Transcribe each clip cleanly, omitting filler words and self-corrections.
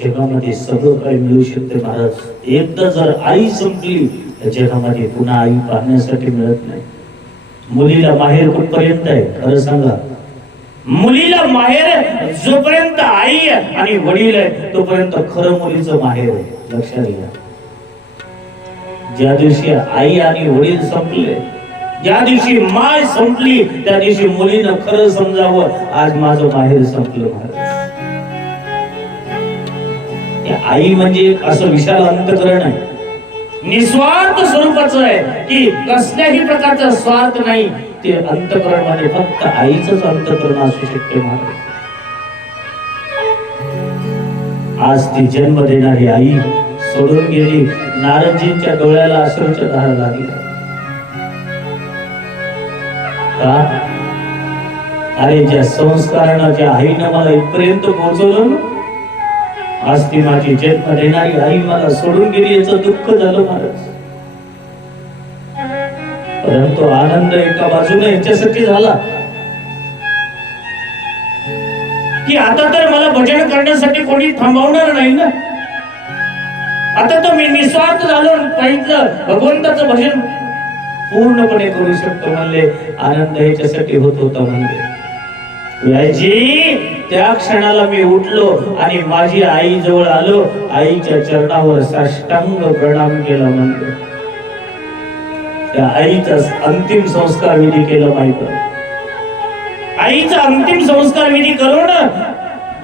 जगामध्ये सगळं काही मिळू शकते महाराज. एकदा जर आई संपली तर जगामध्ये पुन्हा आई पाहण्यासाठी मिळत नाही. मुलीला माहेर कुठपर्यंत आहे खरं सांगा. मुलीला माहेर जोपर्यंत आई आणि वडील आहे तोपर्यंत खरं मुलीचं माहेर आहे. लक्षात घ्या. ज्या दिवशी आई आणि वडील संपले, ज्या दिवशी माय संपली, त्या दिवशी मुलीनं खरं समजावं आज माझं माहेर संपलं महाराज. आई म्हणजे असं विशाल अंतःकरण आहे, निस्वार्थ स्वरूपाचं आहे की कसल्याही प्रकारचा स्वार्थ नाही. ते अंतःकरण म्हणजे फक्त आईचंच अंतःकरण असू शकते महाराज. आज ती जन्म देणारी आई सोडून गेली. नारदजींच्या डोळ्याला अश्रूच्या धार लागल्या. का? अरे ज्या संस्कारानं ज्या आईनं मला इथपर्यंत पोहोचवलं, आज ती माझी जन्म देणारी आई मला सोडून गेली याचं दुःख झालं महाराज. परंतु आनंद एका बाजूने याच्यासाठी झाला की आता तर मला भजन करण्यासाठी कोणी थांबवणार नाही ना. आता तर मी निस्वार्थ झालो, पाहिजे भगवंताचं भजन पूर्णपणे करू शकतो म्हणले. आनंद याच्यासाठी होत होता म्हणले. व्याजी त्या क्षणाला मी उठलो आणि माझी आई जवळ आलो, आईच्या चरणावर साष्टांग प्रणाम केला म्हणले. त्या आईचा अंतिम संस्कार विधी केला माहिती. आईचा अंतिम संस्कार विधी करून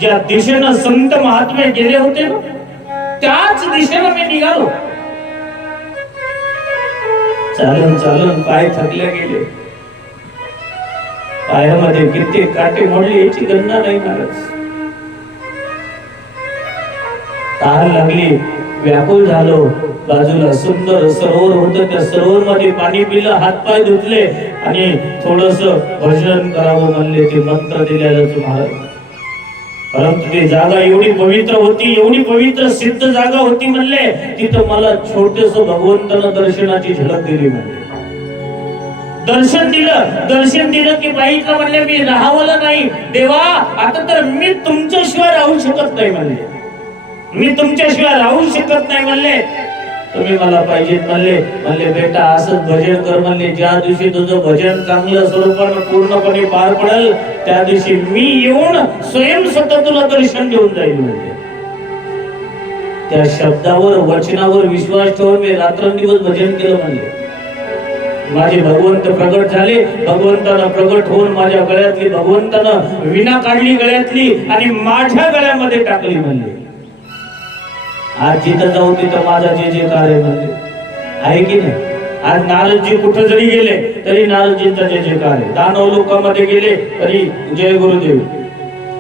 ज्या दिशेनं संत महात्मे गेले होते ना, त्याच दिशेनं मी निघालो. चालून चालून पाय थकले गेले, पायामध्ये किती काटे मोडले याची गणना नाही महाराज. तहान लागली, व्याकुळ झालो. बाजूला सुंदर सरोवर होतं, त्या सरोवर मध्ये पाणी पिलं, हातपाय धुतले आणि थोडस भजन करावं म्हणले. ते मंत्र दिलेलं महाराज. परंतु ती जागा एवढी पवित्र होती, एवढी पवित्र सिद्ध जागा होती म्हणले. तिथं मला छोटेस भगवंतानं दर्शनाची झलक दिली म्हणले. दर्शन दिलं की बाईला म्हणले मी राहावलं नाही. देवा आता तर मी तुमच्याशिवाय राहू शकत नाही म्हणले. मी तुमच्याशिवाय राहू शकत नाही म्हणले. तुम्ही मला पाहिजेत म्हणले. म्हणले बेटा असंच भजन कर म्हणले. ज्या दिवशी तुझं भजन चांगलं स्वरूपानं पूर्णपणे पार पडेल त्या दिवशी मी येऊन स्वयं स्वतः तुला दर्शन देऊन जाईल म्हणले. त्या शब्दावर वचनावर विश्वास ठेवून मी रात्रंदिवस भजन केलं म्हणले. माझे भगवंत प्रगट झाले. भगवंतानं प्रगट होऊन माझ्या गळ्यातली, भगवंतानं विना काढली गळ्यातली आणि माझ्या गळ्यामध्ये टाकली म्हणले. आज जिथं जाऊ तिथं माझा जे जे कार्य म्हणले आहे की नाही. आज नारदजी कुठं जरी गेले तरी नारदजींचा जे जे कार्य. दानव लोकांमध्ये गेले तरी जय गुरुदेव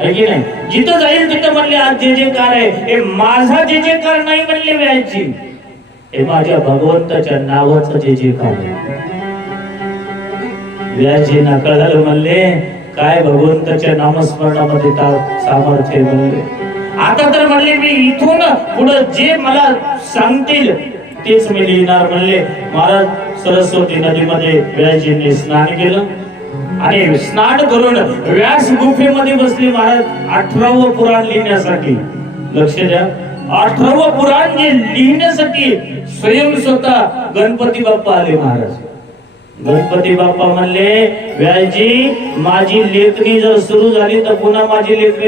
आहे की नाही. जिथं जाईल तिथं म्हणले आज जे जे कार्य आहे हे माझा जे जे कार्य नाही म्हणले व्यासजी, हे माझ्या भगवंताच्या नावाचं जे जे कार्य. व्यासजींना कळलं म्हणले काय भगवंताच्या नामस्मरणामध्ये सामर्थ्य म्हणले. आता तर म्हणले मी इथून पुढे जे मला सांगतील तेच मी लिहिणार म्हणले. महाराज सरस्वती नदीमध्ये व्यासजींनी स्नान केलं आणि स्नान करून व्यास गुफेमध्ये बसले महाराज 18वं पुराण लिहिण्यासाठी. लक्ष द्या, 18वं पुराण जे लिहिण्यासाठी स्वयं स्वतः गणपती बाप्पा आले महाराज. गणपती बाप्पा म्हणले व्यासजी माझी लेखणी जर सुरू झाली तर पुन्हा माझी लेखणी